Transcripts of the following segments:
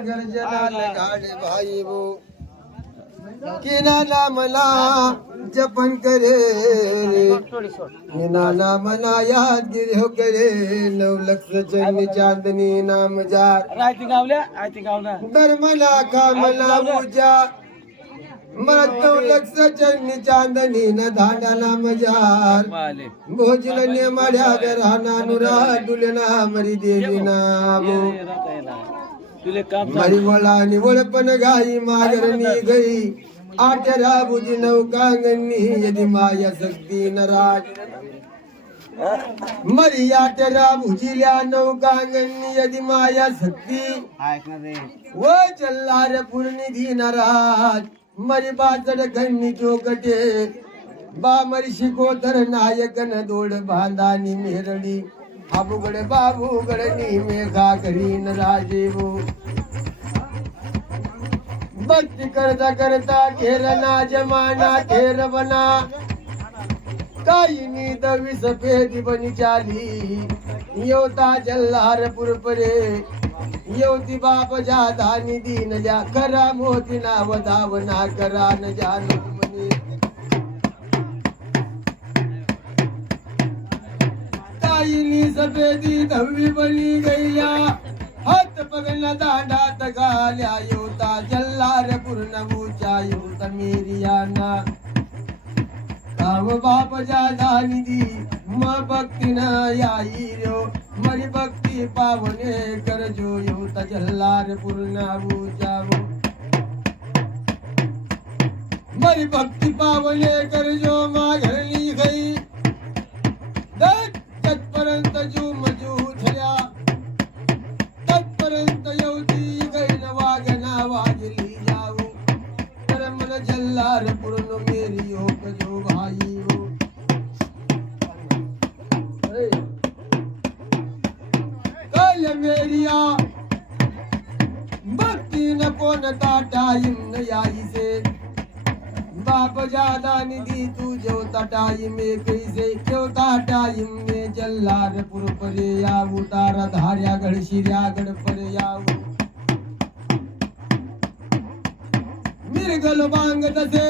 ગરજના ગાડી ભાઈ किनाला मला जपन करे मला याद यादगिरी हो करे. नऊ लक्ष चंदी चांदनी नाम जार. धर्मला कामला पूजा. मत लक्ष चरणी चांदनी न धाडाला मजार भोजन ने मळ्या घराना नुरा डुलना मरी देवी नामो. मरी वळा निवळ पण गाई मागर गई. आठरा बुजी नौकांगणी यदि माया सक्ती नराज. मरी आठरा भुजिल्या नौकांगणी यदि माया सक्ती व चल्लार पूर्णिधी नराज. मरी बाचड गण्णी चोकटे बा मरी शिकोतर नायकन दोड बांधानी मेरडी. आबुगड बाबुगड नी मेघा करीन राजेवो भक्ती करता करता ठेरना जमाना ठेरवना काही नीद विस पेदी बनी चाली। येवता जल्हार पुरपरे येवती बाप जा निधी न जा, करा मोती ना करा न जाणू म्हणे ताईनी सफेदी धवली बनी गैया हाथ पकड़ना दांडा तगा लिया योता जल्ला रे पुरना मुचा योता मेरी आना काव बाप जा दानी दी माँ भक्ति ना याई रो मर भक्ति पावने कर जो योता जल्ला रे पुरना मुचा वो भक्ति पावने कर जो माँ घर नहीं गई। दर्द चट परंतु जो मजूद है या तत्पर्यंत येवती गैन वागना वाजली जाऊ तर मन जल्लार पूर्ण मेरी योग जो भाई हो अरे. कल मेरिया भक्ती न कोणता टाईम न याई से बाप ज़्यादा निधि तू जोता टाइम में कैसे जोता टाइम में? जल्लार पुर परे याऊ तारा धार्या गढ़ शिर्या गढ़ परे याऊ मिरगल बांग दसे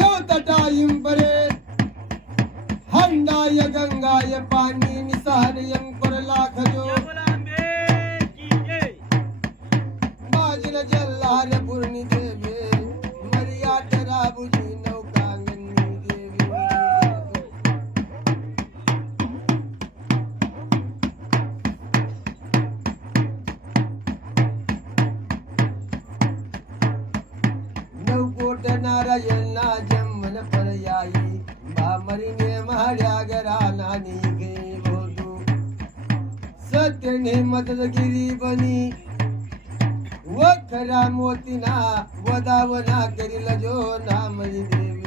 जोता टाइम परे? हंडाय गंगाय पानी निसार यंग पर लाख जो। बाजल जल्लार पूर्णी देवे લાગી ગઈ મોઢું સત્યને મદદગીરી બની. વખરા મોતીના વધાવના કરી લજો નામ દેવી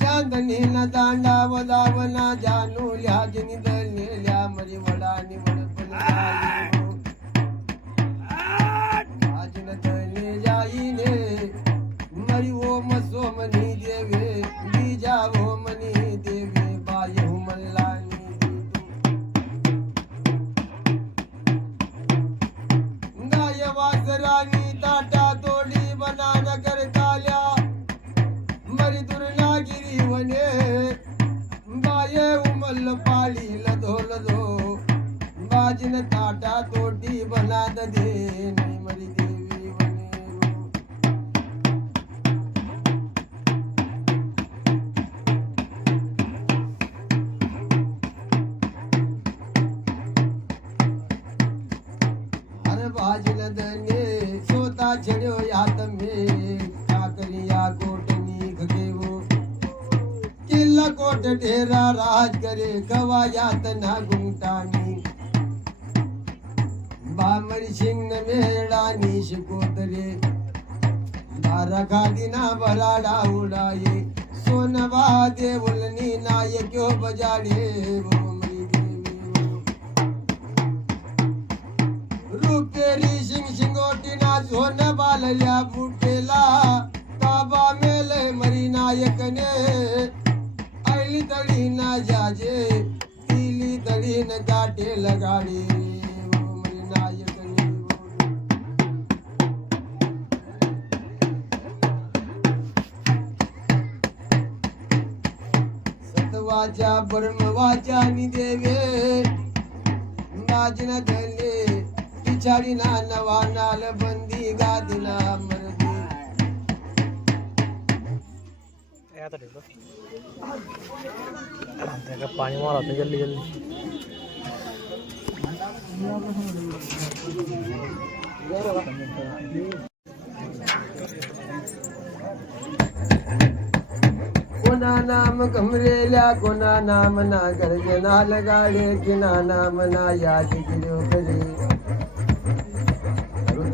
ચાંદની ના દાંડા વધાવના જાનું લ્યાજ નિદલ લ્યા મરી વડા ની વડ ढेरा राज करे, गवा यात ना गुंटानी बामरी सिंग मेडानी शिकोतरे बारा खाली ना भराडा उडाये बाबा देवलनी नायक्यो बजाडे वो मरी देवी वो. रुपेरी शिंग शिंगोटीना झोन बालल्या बुटेला। काबा मेले मरी नायकने पडली तळी न जाजे तिली तळी न काटे लगाडी वाजा ब्रह्मवाच्या निदेवे. नाजन धले पिछाडी ना नवा नाल बंदी गादला मर गादिना मरदे पाणी मारा होतं जल्दी जल्दी। कोणा नाम कमरेल्या कोणा नाम ना गर्जना लगाडे किना नाम ना याद गिरो करे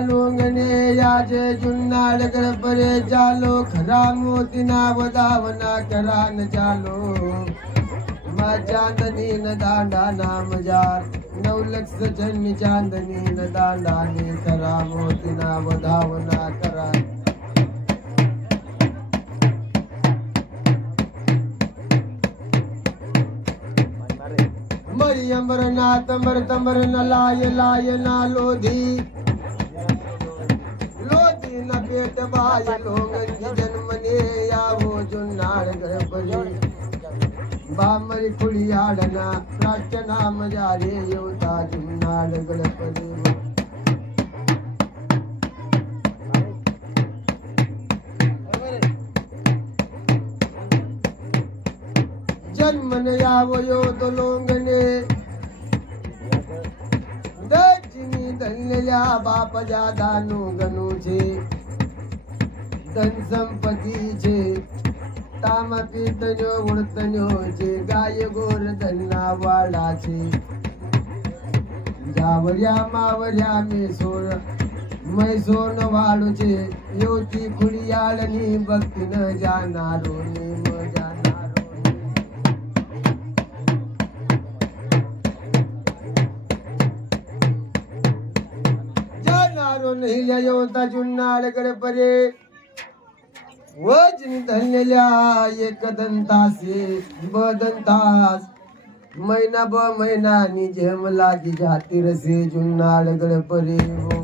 लोंगणे याचे जुन्नाड गडबरे जालो. खरा मोतीना वदावना करा जालो. माझ्या न दांडा नाम जार नवलक्ष जन्मी चांदनी न दांडा ने करा मोतीना वधावना करा मरियम नातंबर तंबर न लाय लाय ना लोधी पेट बाय लोगन की योता जुन्नार गणपति। जन्मन या वो यो तो लोंगने। दक्षिणी धन्य या बाप जादानु गनु छे। ધન સંપત્તિ છે? તામા પીતન્યો ગુણતન્યો છે ગાય ગોર ધનના વાળા છે. જાવર્યા માવર્યા, મેસોર મૈસોર નો વાળો છે. યોથી ખુડિયાળની ભક્તિ ન જાનારો, ને જાનારો. નહીં લ્યો, તા જુનાળગઢ પરે. वचन धन्यल्या एक दंतासे बदंतास. मैना ब मैना निजम लागी जाती रसे जुन्नाड गडपरे हो.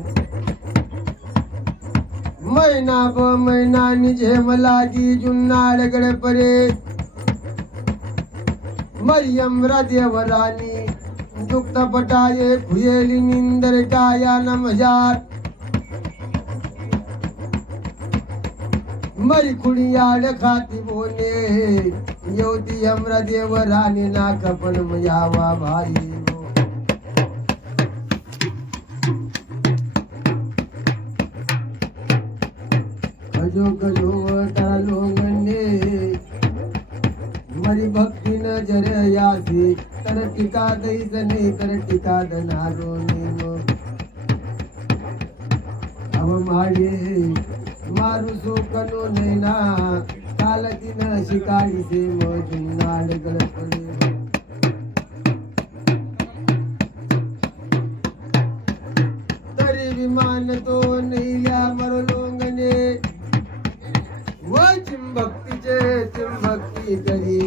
मैना ब मैना निजम लागी जुन्नाड गडपरे. मरियम देवरानी दुक्त पटाये खुयेली निंदर काया नमजात मरी खुडियाड खाती बोने योती हमरा देवरानी ना कपन मयावा भाई कजो कजो तारा लोंगने मरी भक्ती न जर यासी तर टिका दैस नाही तर टिका दनारो नेम। अव माडे मारू सोकनो नैना શિકારી न शिकाळी से जुन्नाड વિમાન તો નહીં લ્યા મરો લોંગને વો चिंभक्तीचे चिंभक्ती करीलो भक्ती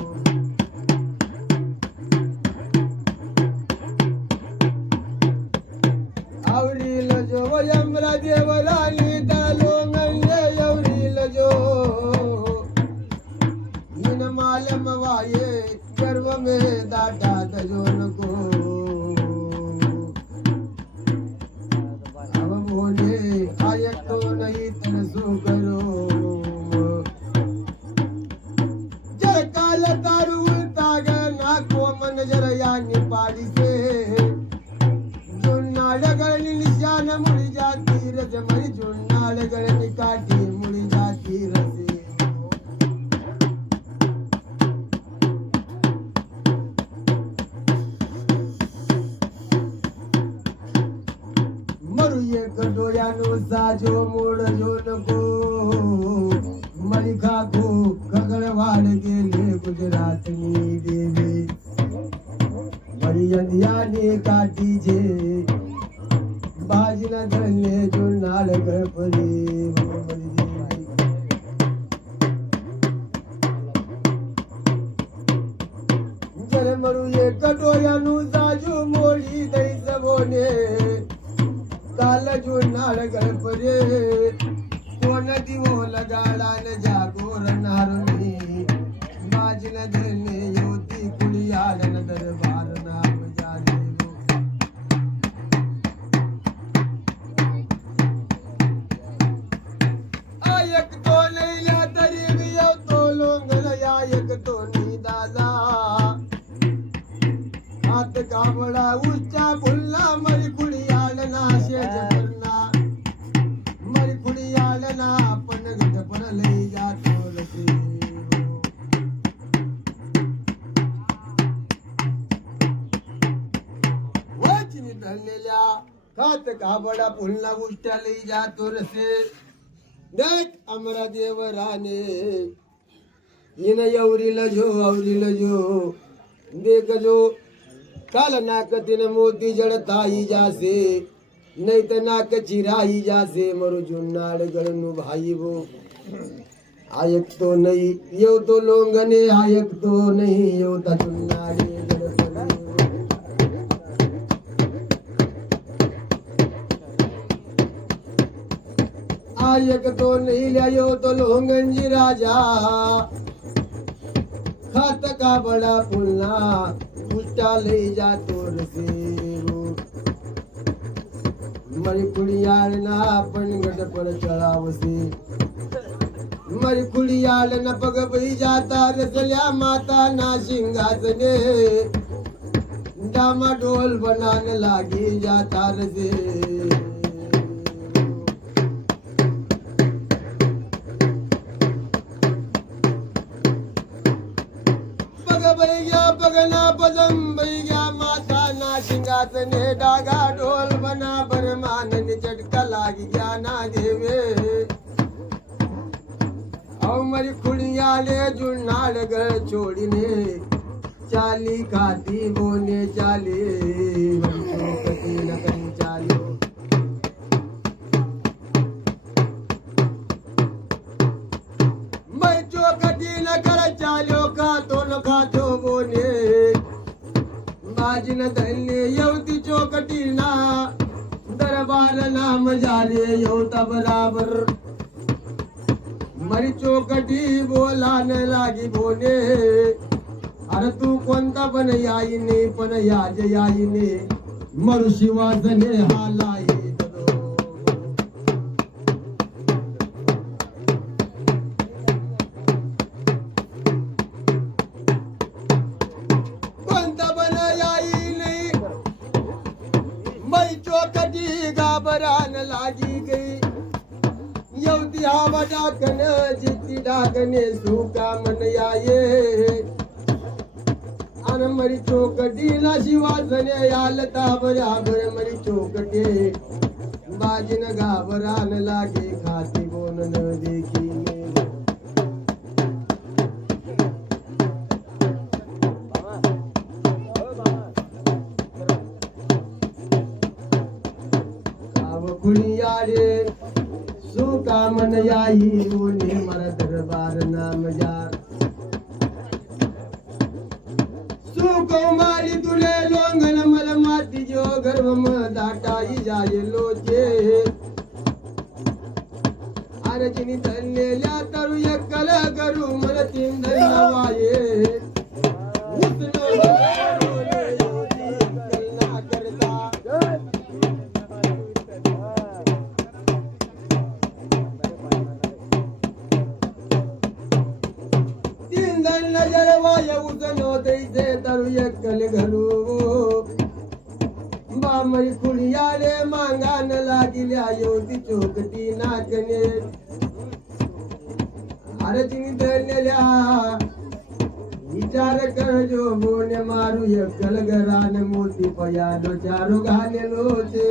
आवरील जो यमरा देव दालो गंगे यवरील जो इन मालम वाये, गर्व में दादा दजो नको अब बोले आयक तो नहीं तरसो करो। जर काल तारू उलटा गना को मन जर यानी पाड़ी साजो मोड जो नको मरी खाको खगडवाड गेले गुजरातनी देवी। मरी अंधियाने काठीचे बाजीला धरले जुनाड गळपरी जल मरू एक डोळ्यानु काल जुनाड गळपरे कोण दिवो दरबार नाम आयक तो तरी बिया तो आयक तो निदाला। हात काबडा उच्चा फुल्ला मरी शेज करना खात काबडा पुन्हा उष्ट्या लई जातो रसे देख अमरा देव राणे इन यवरील जो अवरील जो। देख जो, काल नाक तिन मोती जड़ताई जासे नहीं तो नाक चिराई जासे। मरु जुन्नाड़ गळनु भाई वो। आयक तो नहीं, यो तो लोंगने आयक तो नहीं, यो ता जुन्नाड़े गळपणे आयक तो नहीं लियो तो लोंगंजी राजा। खात का बड़ा पुलना उल्टा ले जा तोर से मरी कुड़ियाल ना अपन गट पर चढ़ावसे। मरी कुड़ियाल न पग बही जाता रसल्या माता ना सिंहासने। डामा डोल बनाने लागी जाता रसे पग बैया पगना पदम बैया माता ना डागा ढोल बना, बरमान लागी गया ना देवे औ मरी खुड़ियाले जुनाड़ गढ़ छोड़ने। चाली खाती बोने चाले। चालो। न कर न खातो बोने यवती चौकटी ना। दरबार नाम जाले यवता बराबर। मरी चौकटी बोला न लागी बोने अरे तू कोणता पण याईने पण याज याईने. मरू हा लाई કાગને શું કામ નયાયે અન મરી ચોકડી ના શિવાસને યાલતા બરાબર મરી ચોકડે બાજીન ગાભરાન લાગે ખાતી ती बयानो जे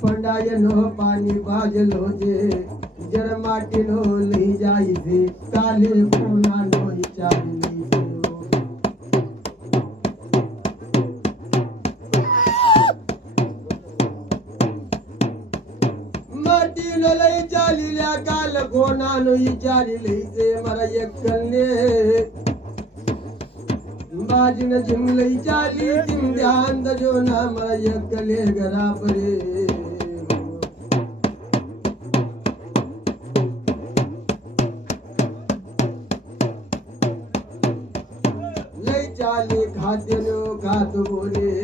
पंडायलो पानी बाजलो जे जर माटिलो नहीं जाई से काले पूना नोई चाली लो लई चाली, ल्या काल गोना नोई चाली लई से मरा ये कन्ने। અંબાજીન જીમ લઈ ચાલી, જીમ ધ્યાન દજો નામ યકલે ગરા પરે લઈ ચાલી ખાદ્યનો ખાતો રે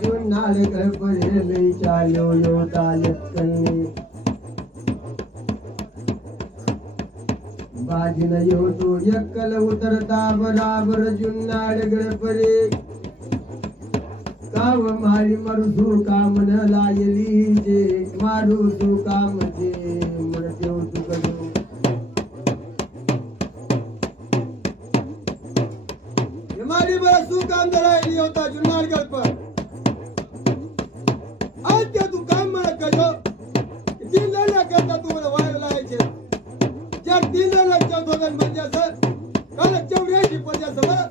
જો નાળ ગર પરે લઈ ચાલ્યો યો તાલક કરની ಪಾಜಿನಯೋಟು ಎಕ್ಕಲ ಉತ್ತರ ತಾಬರಾಬರ ಜುನ್ನಾಡಗಡಪರಿ ಕಾವ ಮಾರಿ ಮರುಸು ಕಾಮನ ಲಾಯಲೀಜೆ ಮಾರುಸು ಕಾಮಜೆ ಮರದೇವತು ಕಡು हमारी बड़ा सुख अंदर नहीं होता जुन्नारगढ़ पर आज क्या तू काम मना करो दिन लेना कहता तू बोला म्हणजे असं काल चौऱ्याऐंशी म्हणजे असं बरं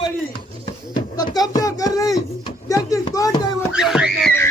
पड़ी. तो कब्जा कर रही क्योंकि कौन ड्राइवर